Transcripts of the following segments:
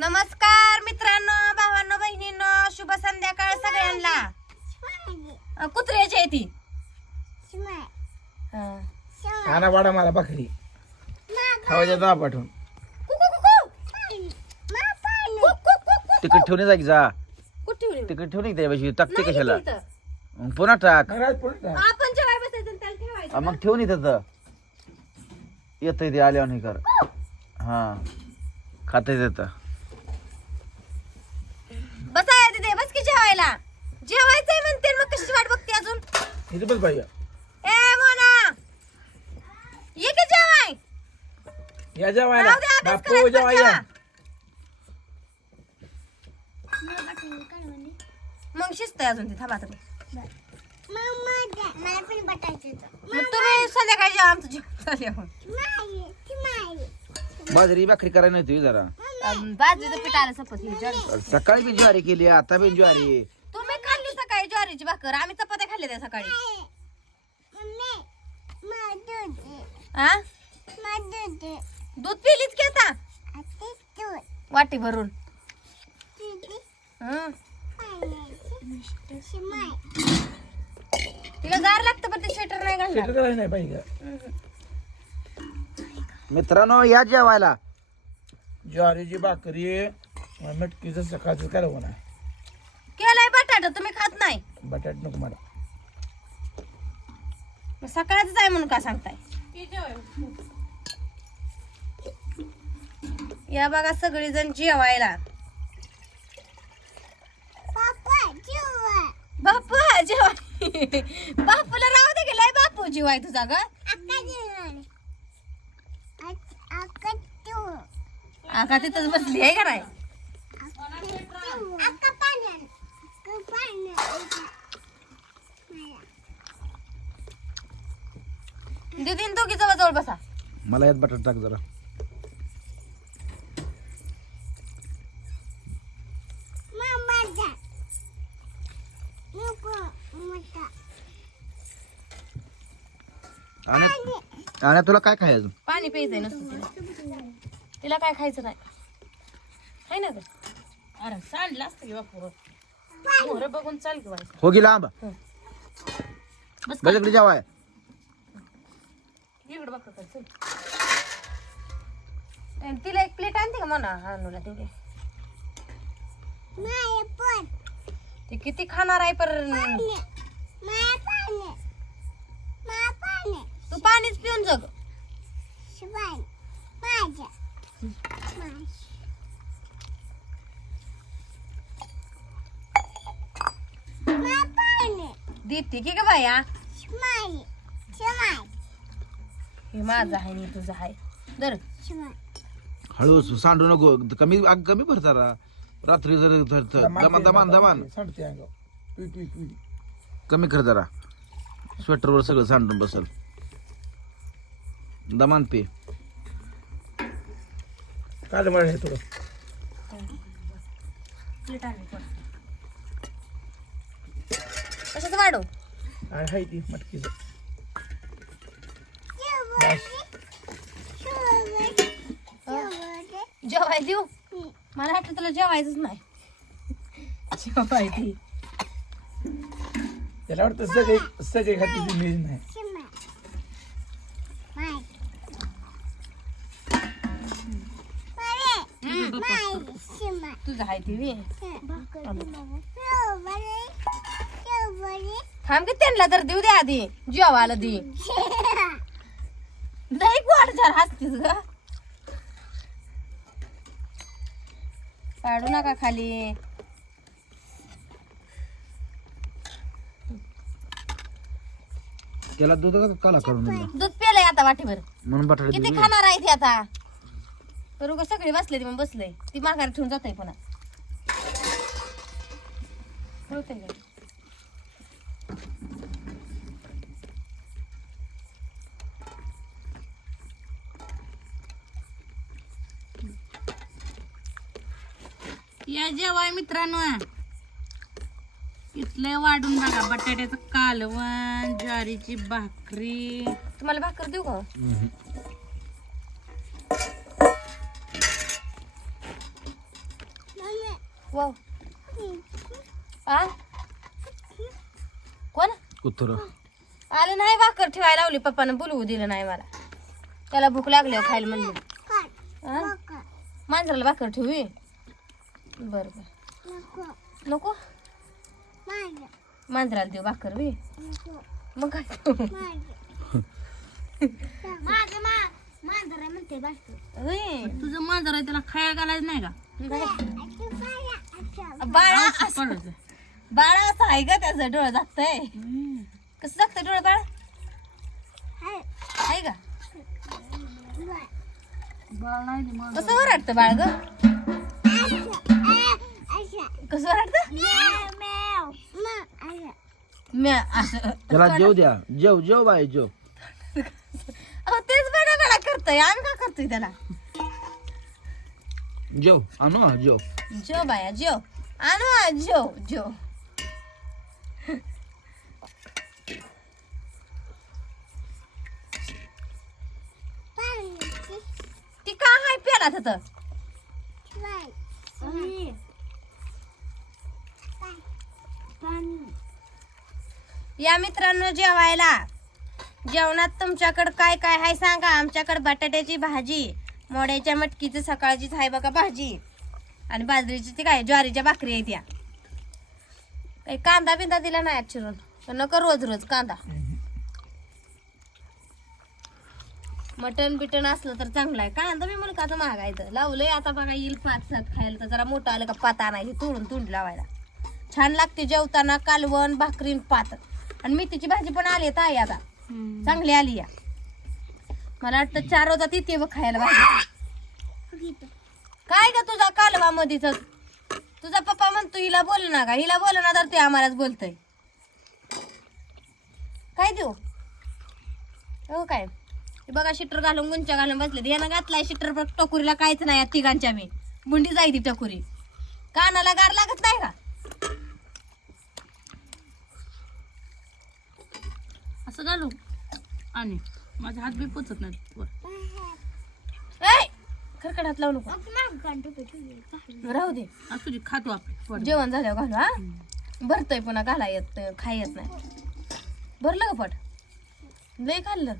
नमस्कार मित्रांनो, भावांनो, बहिणींनो, शुभ संध्याकाळ सगळ्यांना. कुत्र्याची आहे ती. खाना वाडा मला बकरी खावायच्या दहा पाठवून तिकीट ठेवून जागी जा. कुठे ठेवली? तिकीट ठेवून त्यापाशी टाकते नाही कशाला इथं. मग पुन्हा टाक. आपण जेवाय बसायचं आणि त्याला ठेवायचं. मग ठेवून येतं येत ते आल्यावर नाही कर. हा खाता येत. बसाय तिथे, बस की जेवायला. जेवायचंय म्हणते मग कशी वाट बघते अजून. इथे बस पाहिजे ए मोना, ये की जेवाय. या जेवायला राहू दे, अभ्यास बापू करायचा जेवाय जेवा. या. मग शिस्त आहे अजून ती. थांबा तुम्ही. मग तुम्ही संध्याकाळी जेवा, आमचं जेवण झाल्यावर. बाजरी भाकरी करायला नव्हती जरा. बाजरीचं पीठ आलं सपत ही ज्वारी. सकाळी बी ज्वारी केली, आता बी ज्वारी. तुम्ही खाल्ली सकाळी ज्वारीची भाकर, आम्ही चपात्या खाल्ल्या त्या सकाळी. हा? दूध पिलीच की आता वाटी भरून. हं. तिला गार लागतं पण ते स्वेटर नाही घालणार. शेटर करायला नाही पाहिजे मित्रांनो या जेवायला. ज्वारीची भाकरी मटकीचं सकाळचं करावं ना. केलंय बटाटा, तुम्ही खात नाही. बटाट नको मला. मग सकाळच आहे म्हणून का सांगताय? या बघा सगळी जण जेवायला. बापू जेवाय. बापूला राहू दे गेलाय. बापू जीवाय तुझा ग. आका तिथंच बसली आहे का नाही? दीदीन दोघी जवळ जवळ बसा. मला यात बटाटा टाक जरा. आणि तुला काय खायचं? पाणी प्यायचंय नसतं तिला. तिला काय खायचं नाही. आहे ना ग? अरे सांडलं असतं की बापू. मोहर बघून चाल की बाई. हो गेला आंबा बस गजकडे जेवाय. इकडे बघ का चल. तिला एक प्लेट आणते का म्हणा अनुला? ठीक आहे. ते किती खाणार आहे पर. तू पाणीच पिऊन जग. देते की ग बाया. हे माझं आहे आणि तुझं आहे. दर हळू सांडू नको. कमी कमी भर जरा. रात्री जर दमान दमान दमान सांडते अंगावर. P P P. कमी कर जरा. स्वेटरवर सगळं सांडून बसल. दमान पे. काल वाढ थोडं. प्लेट आणली पण. कशाचं वाढव? आणि हाय ती मटकीचं. जेवाय देऊ? मला वाटलं तुला जेवायचंच नाही. जेवाय दे. त्याला वाटतं सगळे सगळे खाती ती मिळत नाही. तुझं आहे ती. थांब की त्यांना तर देऊ दे आधी. जेवायला दे. नाही गोड जर हसतीस ग. काढू नका खाली. त्याला दूध काला करून दिला. दूध पेलंय आता वाटीभर. म्हणून बटाटा किती दिली. खाणार आहे ती आता? बरोबर सगळी बसले ती मग बसलंय. ती माघारी ठेवून जात आहे पुन्हा. कळतंय का? या जेवाय मित्रांनो. इथलं वाढून बघा. बटाट्याचं कालवण, ज्वारीची भाकरी. तुम्हाला भाकर देऊ का? वाव आ कोण कुत्र आले नाही भाकर ठेवायला लावली पप्पानं बोलवू दिलं नाही मला त्याला भूक लागली हो खायला म्हणली मांजराला भाकर ठेवी बर बर नको मांजराला देऊ भाकर बी मग काय तुझं मांजर आहे त्याला खायला घालायचं नाही का बाळा बाळा असं आहे का त्याचं डोळं जागतंय कसं जागतंय डोळं बाळ आहे का बाळ नाही ते मांजर. कसं वराडतं बाळ ग कसं वराडतं म्या असं त्याला जेव द्या जेव जेव बाई जेव अहो तेच बडा बडा करतोय आम्ही का करतोय त्याला जेव आणू हा, जेव जेव बाया जेव आणू जेव जेव ती का हाय प्याला तिथं या मित्रांनो जेवायला जेवणात तुमच्याकडे काय काय आहे सांगा आमच्याकडे बटाट्याची भाजी मोड्याच्या मटकीची सकाळचीच आहे बघा भाजी आणि बाजरीची ती काय ज्वारीच्या भाकरी आहे त्या काही कांदा बिंदा दिला नाही आज चिरून तर नको रोज रोज कांदा मटन बिटन असलं तर चांगलं आहे कांदा बी मुलकाचं महागायचं लावलंय आता बघा येईल 5-7 खायला तर जरा मोठं आलं का पाता नाही तोडून तोंडी लावायला छान लागते जेवताना कालवण भाकरीन पात आणि मेथीची भाजी पण आली ताई आता चांगली आली या मला वाटतं 4 रोजात येते बघ खायला भाजी काय का तुझा कालवा मधीच तुझा पप्पा म्हणतो हिला बोल ना का हिला बोल ना तर ते आम्हालाच बोलतय काय देऊ हो काय हे बघा शिटर घालून गुंच्या घालून बसले यानं घातलाय शिटर पण टकोरीला काहीच नाही या तिघांच्या मी बुंडी जाई ती टकोरी कानाला गार लागत नाही का असं घालू आणि माझा हात बी पोचत नाही वर. ऐ खरकड हात लावू नको राहू दे असू दे खातो आपण जेवण झाल्यावर घालू हा भरतय पुन्हा घाला येत खाय येत नाही भरलं का पट लय खाल्लं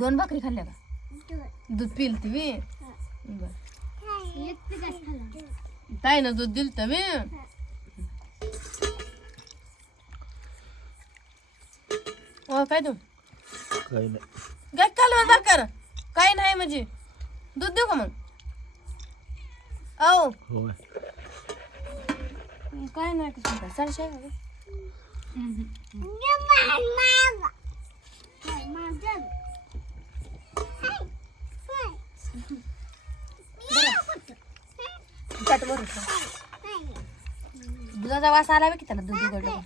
2 भाकरी खाल्ल्या का दूध पिल तुम्ही ताई ना दूध दिल तर मी हो काय तू काही नाही काय कालवण भाकर काय नाही म्हणजे दूध देऊ का मग औ होय काय नाही कसं चालशे दुधाचा वास आला की त्याला दूध उघडलं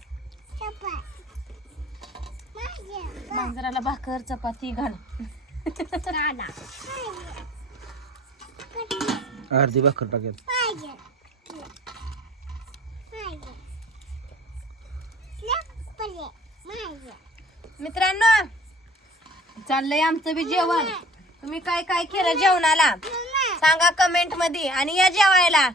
मांजराला भाकर चपाती घाल अर्धी भाकर टाकेल मित्रांनो चाललंय आमचं बी जेवण तुम्ही काय काय केलं जेवणाला सांगा कमेंट मध्ये आणि या जेवायला